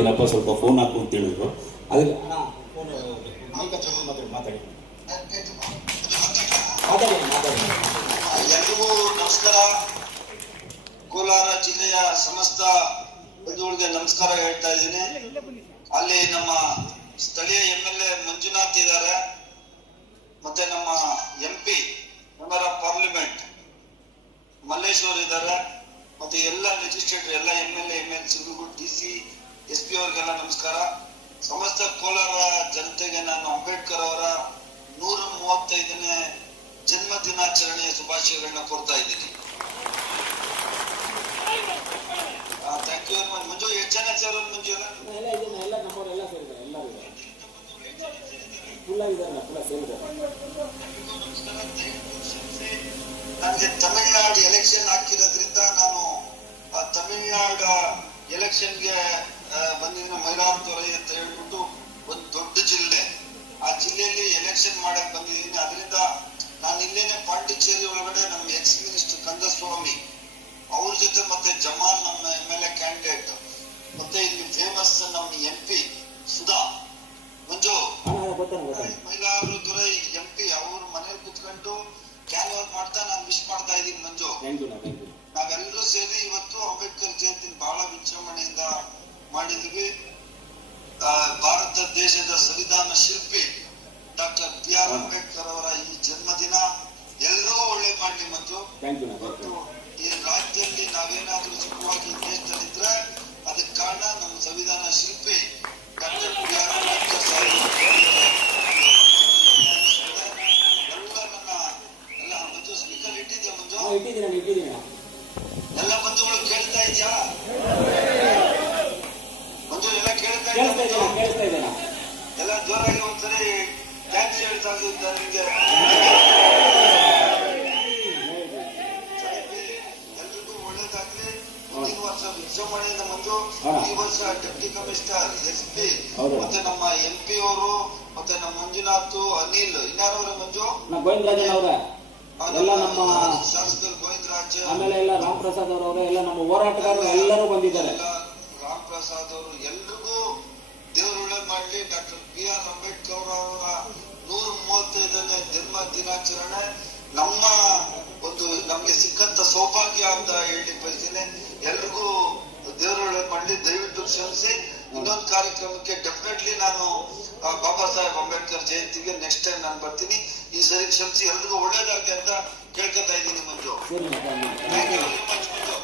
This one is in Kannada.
ಏನಪ್ಪ ಸ್ವಲ್ಪ ಫೋನ್ ಹಾಕು ಅಂತ ಹೇಳಿದ್ರು. ಅದಕ್ಕೆ ಎಲ್ರಿಗೂ ನಮಸ್ಕಾರ. ಕೋಲಾರ ಜಿಲ್ಲೆಯ ಸಮಸ್ತ ಬಂಧುಗಳಿಗೆ ನಮಸ್ಕಾರ ಹೇಳ್ತಾ ಇದ್ದೀನಿ. ಅಲ್ಲಿ ನಮ್ಮ ಸ್ಥಳೀಯ MLA ಮಂಜುನಾಥ್ ಇದ್ದಾರೆ, ಮತ್ತೆ ನಮ್ಮ MP member of parliament Malleshwar ಇದ್ದಾರೆ, ಮತ್ತೆ ಎಲ್ಲ ಲೆಜಿಸ್ಲೇಟರ್ ಎಲ್ಲ MLA MLCಗಳಿಗೂ DC SP ಅವರಿಗೆಲ್ಲ ನಮಸ್ಕಾರ. ಸಮಸ್ತ ಕೋಲಾರ ಜನತೆಗೆ ನಾನು ಅಂಬೇಡ್ಕರ್ ಅವರ 135ನೇ ಜನ್ಮ ದಿನಾಚರಣೆಯ ಶುಭಾಶಯಗಳನ್ನ ಕೋರ್ತಾ ಇದ್ದೀನಿ. Thank you very much. Manju ಎಷ್ಟು ಜನ ಸೇರೋದು? ಮಂಜು ನನಗೆ ತಮಿಳುನಾಡು ಎಲೆಕ್ಷನ್ ಹಾಕಿರೋದ್ರಿಂದ ನಾನು ತಮಿಳುನಾಡು ಎಲೆಕ್ಷನ್ಗೆ ಬಂದಿನ ಮೈಲಾರತುರೈ ಅಂತ ಹೇಳ್ಬಿಟ್ಟು ಒಂದು ದೊಡ್ಡ ಜಿಲ್ಲೆ, ಆ ಜಿಲ್ಲೆಯಲ್ಲಿ ಎಲೆಕ್ಷನ್ ಮಾಡಕ್ ಬಂದಿದ್ದೀನಿ. ಅದರಿಂದ ನಾನು ಇಲ್ಲೇನೆ ಪಾಂಡಿಚೇರಿ ಒಳಗಡೆ ನಮ್ಮ ಎಕ್ಸ್ ಮಿನಿಸ್ಟರ್ ಕಂದಸ್ವಾಮಿ ಅವ್ರ ಜೊತೆ, ಮತ್ತೆ ಜಮಾಲ್ ನಮ್ಮ MLA ಕ್ಯಾಂಡಿಡೇಟ್, ಮತ್ತೆ ಇಲ್ಲಿ ಫೇಮಸ್ ನಮ್ಮ MP ಸುಧಾ ಮಂಜು ಮೈಲಾರತುರೈ MP ಅವ್ರ ಮನೇಲಿ ಕುತ್ಕೊಂಡು ಕ್ಯಾನ್ವಾಸ್ ಮಾಡ್ತಾ ನಾನು ವಿಶ್ ಮಾಡ್ತಾ ಇದ್ದೀನಿ. ಮಂಜು, ನಾವೆಲ್ಲರೂ ಸೇರಿ ಇವತ್ತು ಅಂಬೇಡ್ಕರ್ ಜಯಂತಿ ಬಹಳ ವಿಜೃಂಭಣೆಯಿಂದ ಮಾಡಿದ್ವಿ. ಭಾರತ ದೇಶದ ಸಂವಿಧಾನ ಶಿಲ್ಪಿ ಡಾಕ್ಟರ್ BR ಅಂಬೇಡ್ಕರ್ ಅವರ ಈ ಜನ್ಮದಿನ ಎಲ್ಲರಿಗೂ ಒಳ್ಳೆ ಮಾಡ್ಲಿ. ಮತ್ತು ಈ ರಾಜ್ಯದಲ್ಲಿ ನಾವೇನಾದ್ರೂ ಸುಖವಾಗಿ ದೇಶದಲ್ಲಿದ್ರೆ ಅದಕ್ಕೆ ಕಾರಣ ನಮ್ಮ ಸಂವಿಧಾನ ಶಿಲ್ಪಿ ಡಾಕ್ಟರ್ BR ಅಂಬೇಡ್ಕರ್ ಎಲ್ಲ ಮಂಜು ಸ್ಪೀಕರ್ ಇಟ್ಟಿದ್ಯಾ? ಮಂಜು ಎಲ್ಲ ಬಂಧುಗಳು ಕೇಳ್ತಾ ಇದ್ಯಾ? ಮಂಜು ಎಲ್ಲ ಕೇಳ್ತಾ ಇದ್ಯಾ? ಎಲ್ಲ ಜೋರಾಗಿ ಒಂದ್ಸರಿ ಥ್ಯಾಂಕ್ಸ್ ಹೇಳ್ತಾ ಇದ್ದಾರೆ ನಿಮಗೆ. ಎಲ್ರಿಗೂ ಒಳ್ಳೇದಾಗ್ಲಿ. ಮುಂದಿನ ವರ್ಷ ವಿಜೃಂಭಣೆಯಿಂದ ಮಂಜು, ಈ ವರ್ಷ ಡೆಪ್ಟಿ ಕಮಿಷನರ್ SP ಮತ್ತೆ ನಮ್ಮ MP ಅವರು, ಮತ್ತೆ ನಮ್ಮ ಮಂಜುನಾಥ್, ಅನಿಲ್, ಇನ್ನಾರವ್ರೆ ಮಂಜು ಎಲ್ಲ ನಮ್ಮ ಶಾಸಕರು ಗೋವಿಂದರಾಜ್, ಆಮೇಲೆ ಎಲ್ಲ ರಾಮ್ ಪ್ರಸಾದ್ ಅವರವರು, ಎಲ್ಲ ನಮ್ಮ ಹೋರಾಟಗಾರರು ಎಲ್ಲರೂ ಬಂದಿದ್ದಾರೆ. ರಾಮ್ ಪ್ರಸಾದ್ ಅವರು ಎಲ್ರಿಗೂ ದೇವರು ಒಳ್ಳೇದು ಮಾಡ್ಲಿ. ಡಾಕ್ಟರ್ BR ಅಂಬೇಡ್ಕರ್ ಅವರ 135ನೇ ಜನ್ಮ ದಿನಾಚರಣೆ ನಮ್ಮ ಒಂದು ನಮ್ಗೆ ಸಿಕ್ಕಂತ ಸೌಭಾಗ್ಯ ಅಂತ ಹೇಳಿ ಬಯಸ್ತೇನೆ. ಎಲ್ರಿಗೂ ದೇವರು ಒಳ್ಳೇದು ಮಾಡ್ಲಿ. ದಯವಿಟ್ಟು ಕ್ಷಮಿಸಿ. ಇನ್ನೊಂದು ಕಾರ್ಯಕ್ರಮಕ್ಕೆ ಡೆಫಿನೆಟ್ಲಿ ನಾನು ಬಾಬಾ ಸಾಹೇಬ್ ಅಂಬೇಡ್ಕರ್ ಜಯಂತಿಗೆ ನೆಕ್ಸ್ಟ್ ಟೈಮ್ ನಾನು ಬರ್ತೀನಿ. ಈ ಸರಿ ಕ್ಷಮಿಸಿ. ಎಲ್ರಿಗೂ ಒಳ್ಳೇದಾಗಲಿ ಅಂತ ಕೇಳ್ಕೊತಾ ಇದ್ದೀನಿ. Manju, thank you very much. Manju